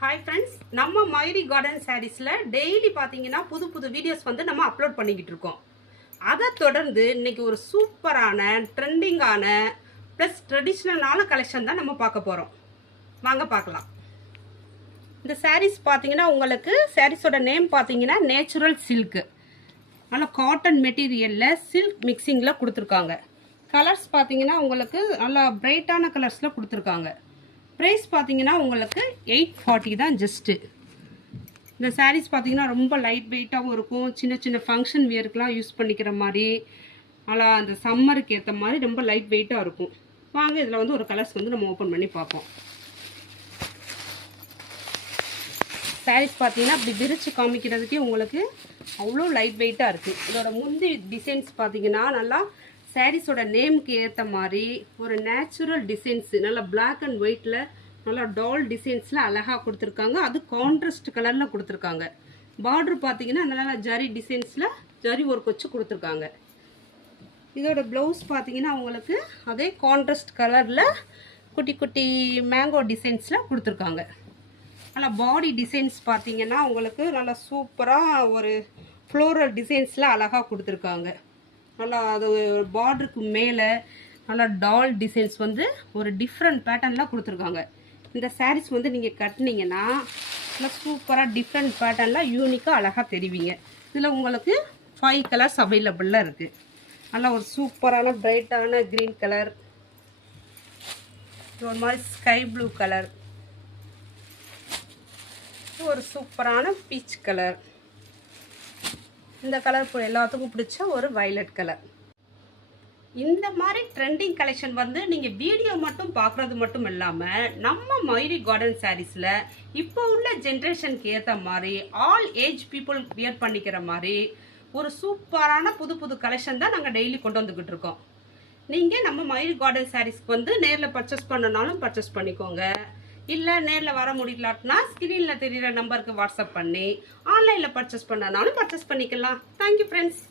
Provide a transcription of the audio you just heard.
Hi friends, நம்ம miry garden சாரீஸ்ல daily பாத்தீங்கன்னா புது புது வீடியோஸ் வந்து நம்ம அப்லோட் பண்ணிக்கிட்டு இருக்கோம். அதை தொடர்ந்து இன்னைக்கு ஒரு சூப்பரான ட்ரெண்டிங்கான ப்ளஸ் ட்ரெடிஷ்னலான கலெக்ஷன் தான் நம்ம பார்க்க போறோம். வாங்க பார்க்கலாம். இந்த சாரீஸ் பார்த்தீங்கன்னா உங்களுக்கு சாரீஸோட நேம் பார்த்தீங்கன்னா நேச்சுரல் சில்க். நல்லா காட்டன் மெட்டீரியலில் சில்க் மிக்சிங்கில் கொடுத்துருக்காங்க. கலர்ஸ் பார்த்தீங்கன்னா உங்களுக்கு நல்லா பிரைட்டான கலர்ஸில் கொடுத்துருக்காங்க. ப்ரைஸ் பார்த்தீங்கன்னா உங்களுக்கு 840 தான் ஜஸ்ட்டு. இந்த சாரீஸ் பார்த்தீங்கன்னா ரொம்ப லைட் வெயிட்டாகவும் இருக்கும். சின்ன சின்ன ஃபங்க்ஷன் வியருக்கெலாம் யூஸ் பண்ணிக்கிற மாதிரி நல்லா அந்த சம்மருக்கு ஏற்ற மாதிரி ரொம்ப லைட் வெயிட்டாக இருக்கும். வாங்க இதில் வந்து ஒரு கலர்ஸ் வந்து நம்ம ஓப்பன் பண்ணி பார்ப்போம். சாரீஸ் பார்த்தீங்கன்னா அப்படி விரிச்சு காமிக்கிறதுக்கே உங்களுக்கு அவ்வளோ லைட் வெயிட்டாக இருக்குது. இதோட முந்தி டிசைன்ஸ் பார்த்தீங்கன்னா நல்லா சாரீஸோட நேமுக்கு ஏற்ற மாதிரி ஒரு நேச்சுரல் டிசைன்ஸு நல்லா பிளாக் அண்ட் ஒயிட்டில் நல்லா டால் டிசைன்ஸில் அழகாக கொடுத்துருக்காங்க. அது கான்ட்ராஸ்ட் கலரில் கொடுத்துருக்காங்க. பார்டர் பார்த்தீங்கன்னா நல்லா ஜரி டிசைன்ஸில் ஜரி ஒர்க் வச்சு கொடுத்துருக்காங்க. இதோட ப்ளவுஸ் பார்த்தீங்கன்னா உங்களுக்கு அதே கான்ட்ராஸ்ட் கலரில் குட்டி குட்டி மேங்கோ டிசைன்ஸில் கொடுத்துருக்காங்க. நல்லா பாடி டிசைன்ஸ் பார்த்தீங்கன்னா உங்களுக்கு நல்லா சூப்பராக ஒரு ஃப்ளோரல் டிசைன்ஸில் அழகாக கொடுத்துருக்காங்க. நல்லா அது பார்டருக்கு மேலே நல்லா டால் டிசைன்ஸ் வந்து ஒரு டிஃப்ரெண்ட் பேட்டர்னில் கொடுத்துருக்காங்க. இந்த சாரீஸ் வந்து நீங்கள் கட்டினீங்கன்னா நல்லா சூப்பராக டிஃப்ரெண்ட் பேட்டர்னில் யூனிக்காக அழகாக தெரிவிங்க. இதில் உங்களுக்கு 5 கலர்ஸ் அவைலபிளாக இருக்குது. நல்லா ஒரு சூப்பரான பிரைட்டான க்ரீன் கலர், ஒரு மாதிரி ஸ்கை ப்ளூ கலர், ஒரு சூப்பரான பீச் கலர், இந்த கலர் எல்லாத்துக்கும் பிடிச்ச ஒரு வயலட் கலர். இந்த மாதிரி ட்ரெண்டிங் கலெக்ஷன் வந்து நீங்கள் வீடியோ மட்டும் பார்க்குறது மட்டும் இல்லாமல் நம்ம மைரி கார்டன் சாரீஸில் இப்போ உள்ள ஜென்ரேஷனுக்கு ஏற்ற மாதிரி ஆல் ஏஜ் பீப்புள் வியர் பண்ணிக்கிற மாதிரி ஒரு சூப்பரான புது புது கலெக்ஷன் தான் நாங்கள் டெய்லி கொண்டு வந்துக்கிட்டு இருக்கோம். நீங்கள் நம்ம மைரி கார்டன் சாரீஸ்க்கு வந்து நேரில் பர்ச்சேஸ் பண்ணனாலும் பர்ச்சேஸ் பண்ணிக்கோங்க. இல்லை நேரில் வர முடியலாட்னா ஸ்க்ரீனில் தெரிகிற நம்பருக்கு வாட்ஸ்அப் பண்ணி ஆன்லைனில் பர்ச்சேஸ் பண்ணனாலும் பர்ச்சேஸ் பண்ணிக்கலாம். Thank you friends.